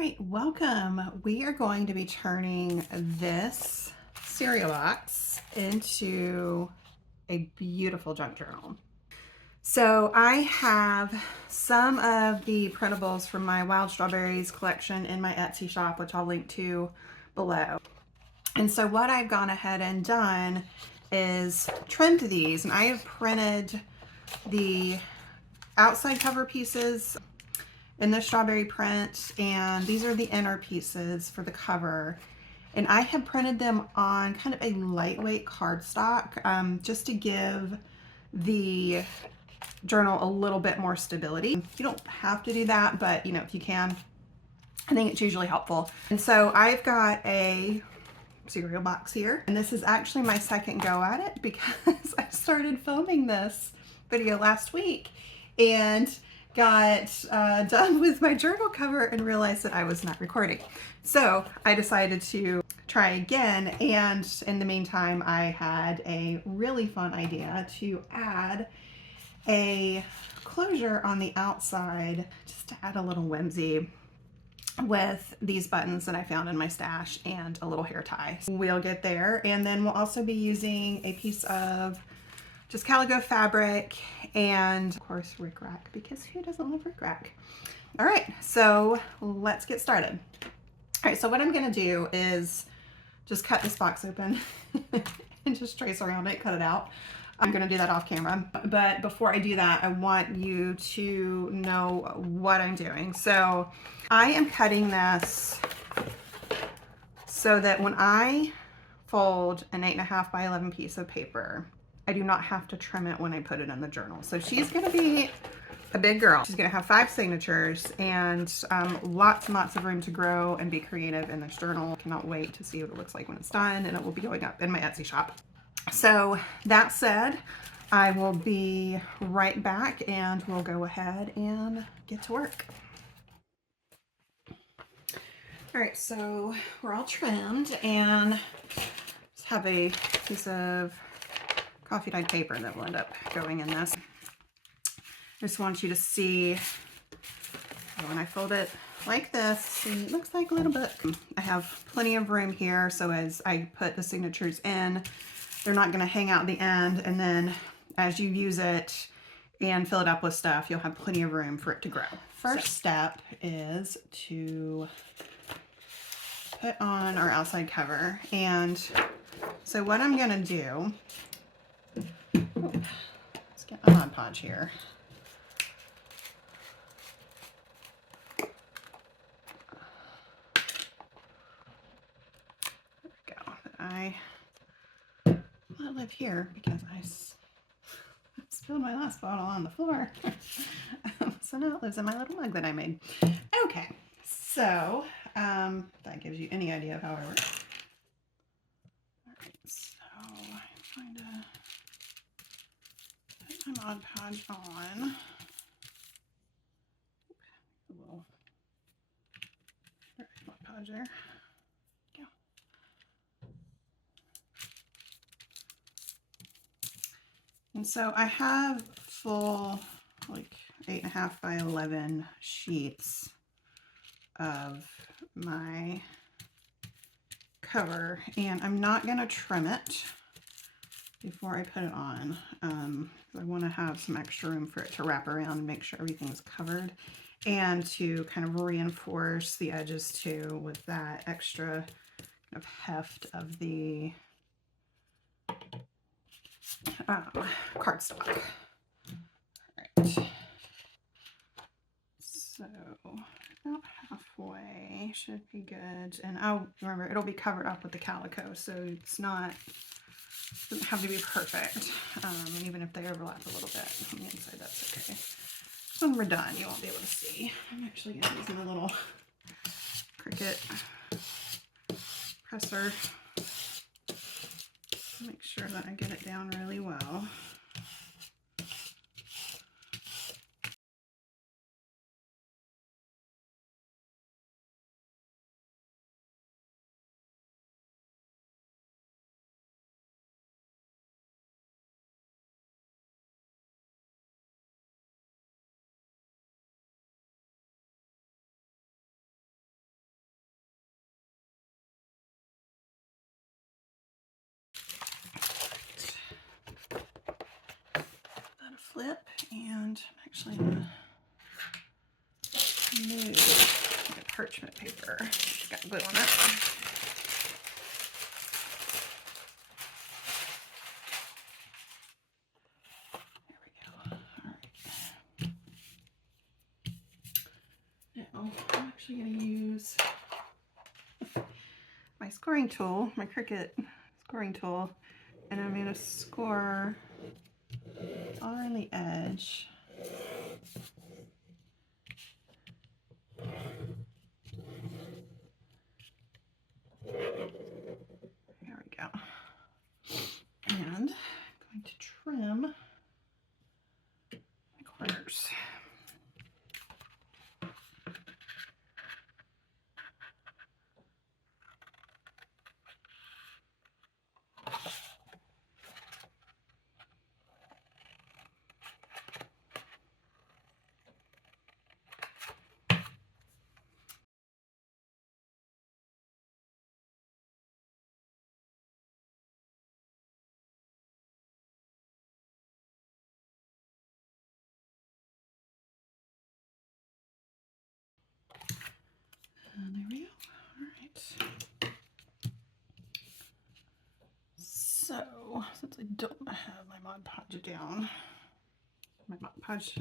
right, welcome. We are going to be turning this cereal box into a beautiful junk journal. So I have some of the printables from my Wild Strawberries collection in my Etsy shop, which I'll link to below. And so what I've gone ahead and done is trimmed these, and I have printed the outside cover pieces in the strawberry print, and these are the inner pieces for the cover. And I have printed them on kind of a lightweight cardstock just to give the journal a little bit more stability. You don't have to do that, but you know, if you can, I think it's usually helpful. And so I've got a cereal box here, and this is actually my second go at it because I started filming this video last week and got done with my journal cover and realized that I was not recording. So I decided to try again, and in the meantime I had a really fun idea to add a closure on the outside just to add a little whimsy with these buttons that I found in my stash and a little hair tie. We'll get there, and then we'll also be using a piece of just calico fabric and of course rickrack, because who doesn't love rickrack? All right, so let's get started. All right, so what I'm gonna do is just cut this box open and just trace around it, cut it out. I'm gonna do that off camera, but before I do that, I want you to know what I'm doing. So I am cutting this so that when I fold an 8.5 by 11 piece of paper, I do not have to trim it when I put it in the journal. So she's gonna be a big girl. She's gonna have 5 signatures and lots and lots of room to grow and be creative in this journal. Cannot wait to see what it looks like when it's done, and it will be going up in my Etsy shop. So that said, I will be right back and we'll go ahead and get to work. All right, so we're all trimmed, and just have a piece of coffee dyed paper that will end up going in this. I just want you to see when I fold it like this, see, it looks like a little book. I have plenty of room here, so as I put the signatures in, they're not going to hang out the end, and then as you use it and fill it up with stuff, you'll have plenty of room for it to grow. First step is to put on our outside cover, and so what I'm going to do, let's get my Mod Podge here. There we go. I live here because I spilled my last bottle on the floor. So now it lives in my little mug that I made. Okay, so that gives you any idea of how I work. All right, so I'm trying to put my Mod Podge on. A little Mod Podge there. Go. And so I have full, like 8.5 by 11 sheets of my cover, and I'm not going to trim it before I put it on. I want to have some extra room for it to wrap around and make sure everything's covered, and to kind of reinforce the edges too with that extra kind of heft of the cardstock. All right. So about halfway should be good, and I'll remember it'll be covered up with the calico, so it's not, doesn't have to be perfect. And even if they overlap a little bit on the inside, that's okay. When we're done, you won't be able to see. I'm actually going to use my little Cricut presser to make sure that I get it down really well. clip, and I'm actually going to move the parchment paper. It's got glue on it. There we go. All right. Now I'm actually going to use my scoring tool, my Cricut scoring tool, and I'm going to score on the edge. There we go. And I'm going to trim my corners. And there we go. All right. So, since I don't have my Mod Podge down, my Mod Podge,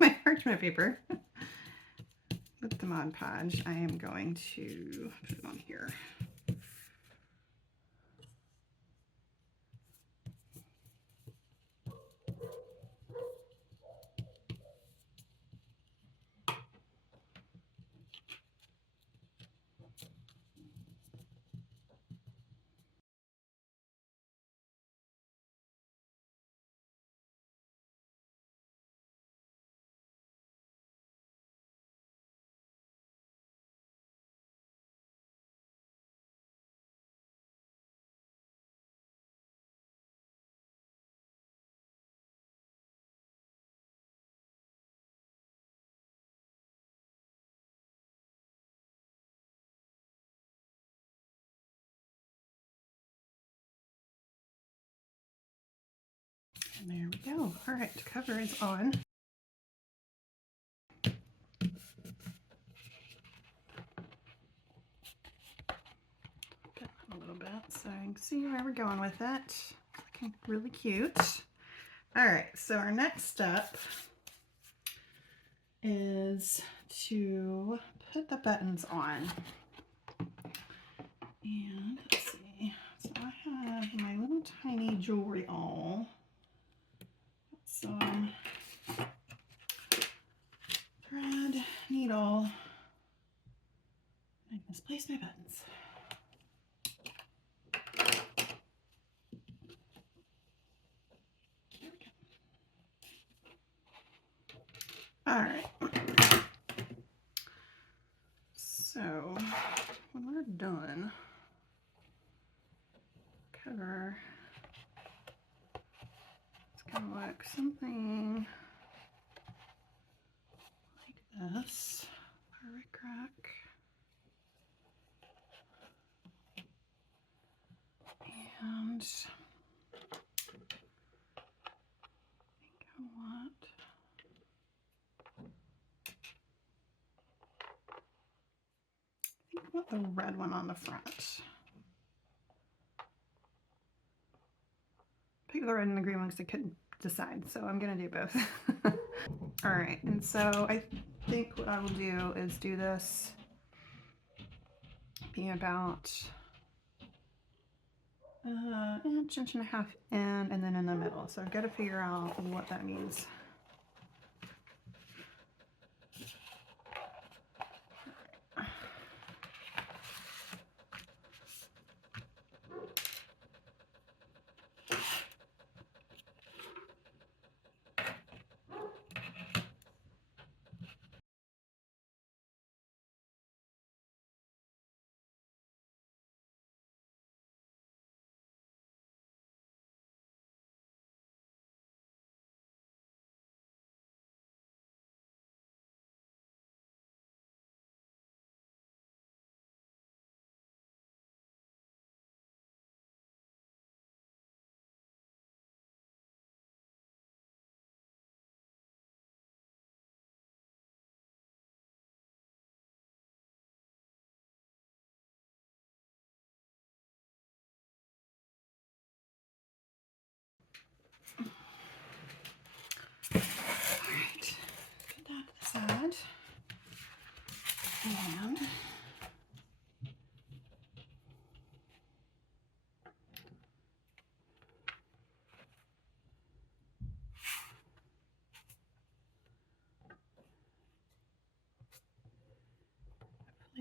my parchment paper with the Mod Podge, I am going to put it on here. And there we go. All right, cover is on. A little bit so you can see where we're going with it. It's looking really cute. All right, so our next step is to put the buttons on. And let's see, so I have my little tiny jewelry awl. Some thread, needle. I misplaced my buttons. There we go. All right. So when we're done, cover. It's gonna look something like this. Rick rack. And I want the red one on the front. Pick the red and the green one because I couldn't decide, so I'm gonna do both. All right, and so I think what I will do is do this be about inch and a half in, and then in the middle. So I've got to figure out what that means. And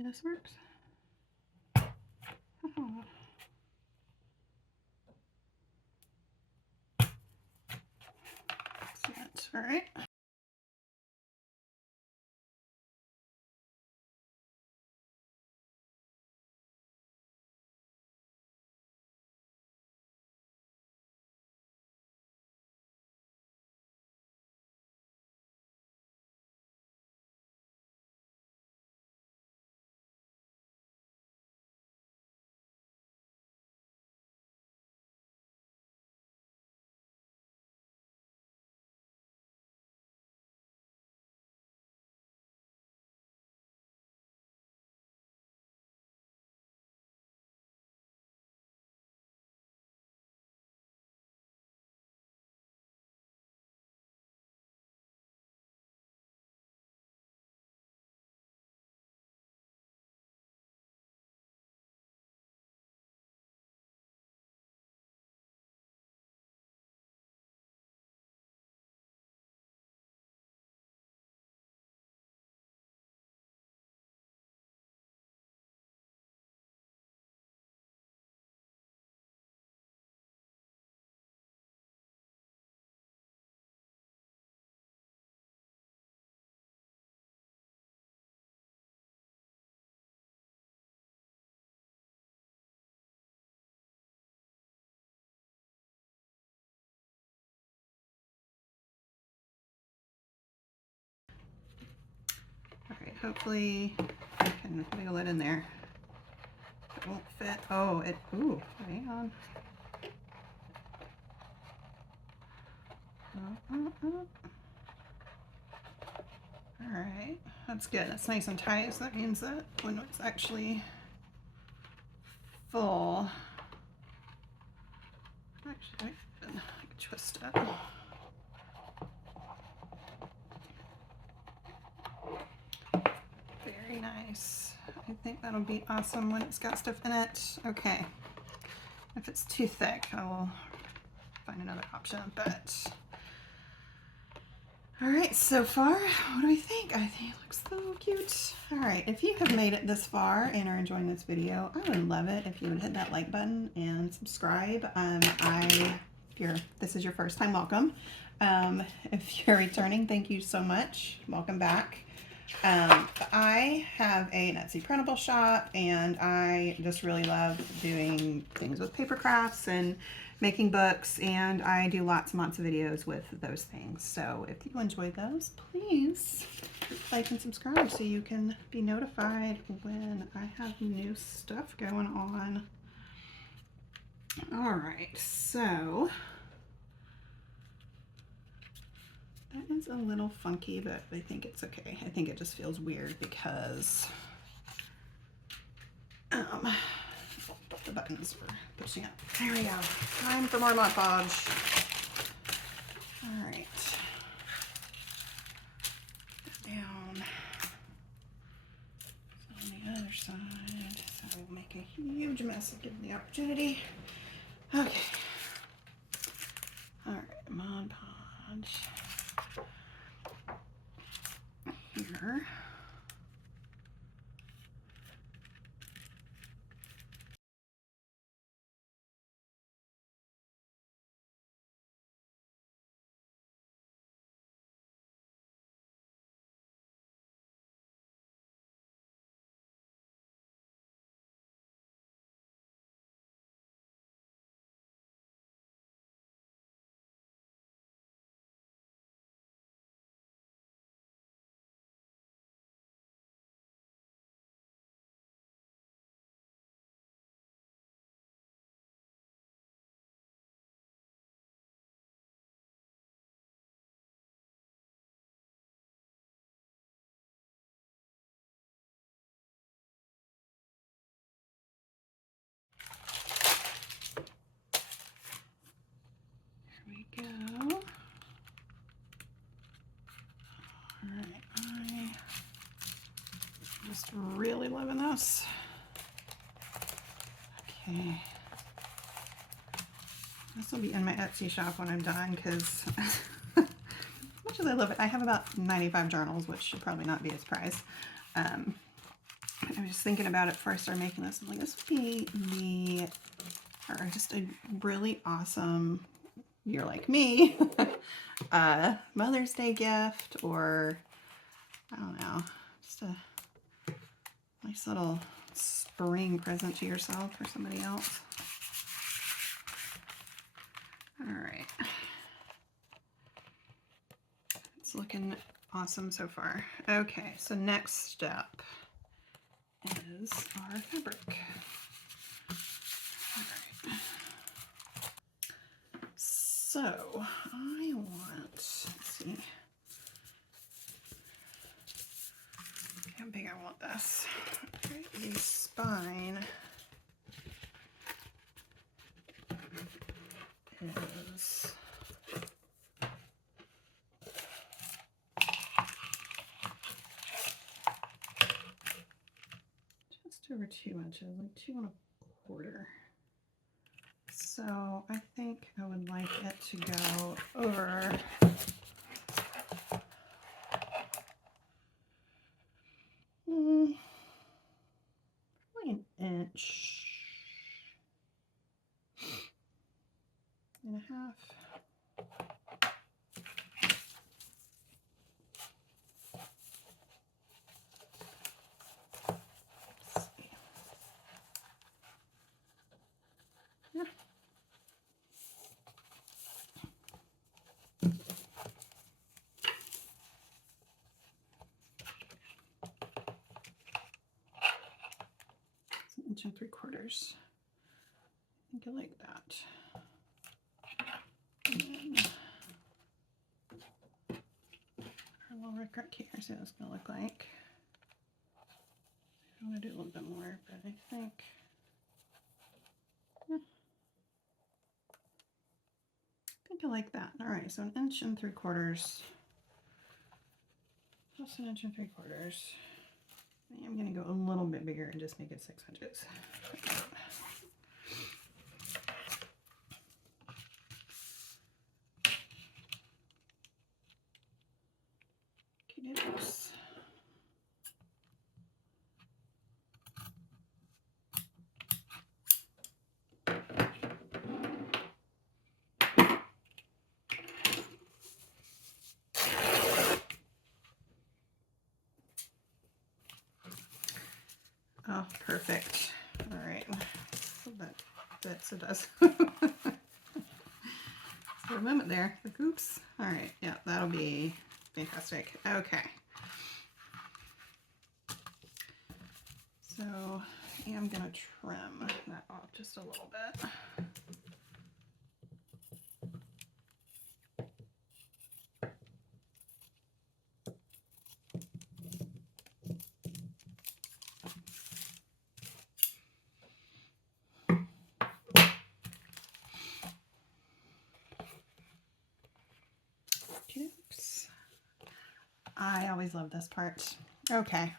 hopefully this works. Oh. Excellent. All right. All right, hopefully I can wiggle it in there. It won't fit. Oh, it, ooh, hang on. All right, that's good. That's nice and tight, so that means that when it's actually full, actually I can twist it. Very nice. I think that'll be awesome when it's got stuff in it. Okay. If it's too thick, I will find another option, but all right, so far, what do we think? I think it looks so cute. All right, if you have made it this far and are enjoying this video, I would love it if you would hit that like button and subscribe. If this is your first time, welcome. If you're returning, thank you so much. Welcome back. I have an Etsy printable shop, and I just really love doing things with paper crafts and making books, and I do lots and lots of videos with those things. So if you enjoy those, please like and subscribe so you can be notified when I have new stuff going on. All right, so that is a little funky, but I think it's okay. I think it just feels weird because the buttons were pushing up. There we go. Time for more Mod Podge. All right. Down. On the other side, so we'll make a huge mess of given the opportunity. Okay. All right, Mod Podge. Here. just really loving this. Okay. This will be in my Etsy shop when I'm done because as much as I love it, I have about 95 journals, which should probably not be a surprise. I was just thinking about it before I started making this. I'm like, this would be just a really awesome, you're like me, Mother's Day gift, or I don't know, just a nice little spring present to yourself or somebody else. All right. It's looking awesome so far. Okay, so next step is our fabric. All right. So I want, let's see how big I want this. Okay, the spine is just over 2 inches, like 2 1/4. So I think I would like it to go over probably an inch and a half. Yeah. It's 1 3/4. I think I like that. And then our little record here, see what it's going to look like. I want to do a little bit more, but I think, yeah, I think I like that. All right, so 1 3/4 inches, plus 1 3/4 inches. I'm going to go a little bit bigger and just make it 6 inches. Oops. Oh, perfect. All right. So that fits, it does. For a moment there, like, oops. All right, yeah, that'll be fantastic. Okay. So I am going to trim that off just a little bit. Oops. I always love this part. Okay.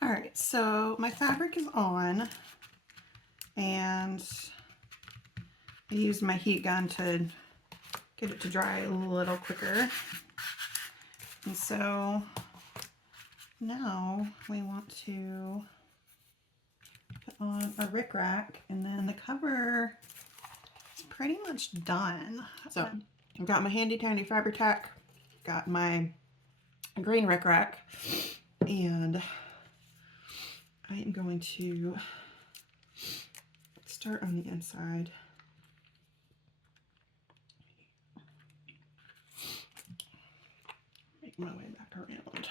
All right, so my fabric is on, and I used my heat gun to get it to dry a little quicker. And so now we want to put on a rickrack, and then the cover is pretty much done. So I've got my handy dandy Fabri-Tac, got my green rickrack, and I am going to start on the inside. Make my way back around.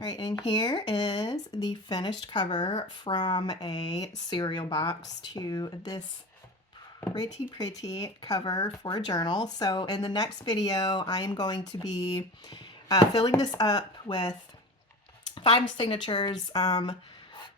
All right, and here is the finished cover from a cereal box to this pretty cover for a journal. So in the next video, I am going to be filling this up with 5 signatures,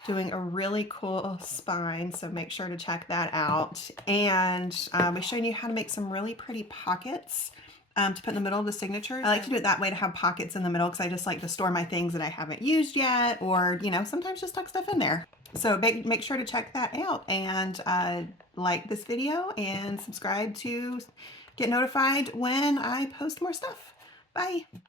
doing a really cool spine, so make sure to check that out. And we're showing you how to make some really pretty pockets to put in the middle of the signatures. I like to do it that way, to have pockets in the middle, because I just like to store my things that I haven't used yet, or, you know, sometimes just tuck stuff in there. So make sure to check that out, and like this video and subscribe to get notified when I post more stuff. Bye.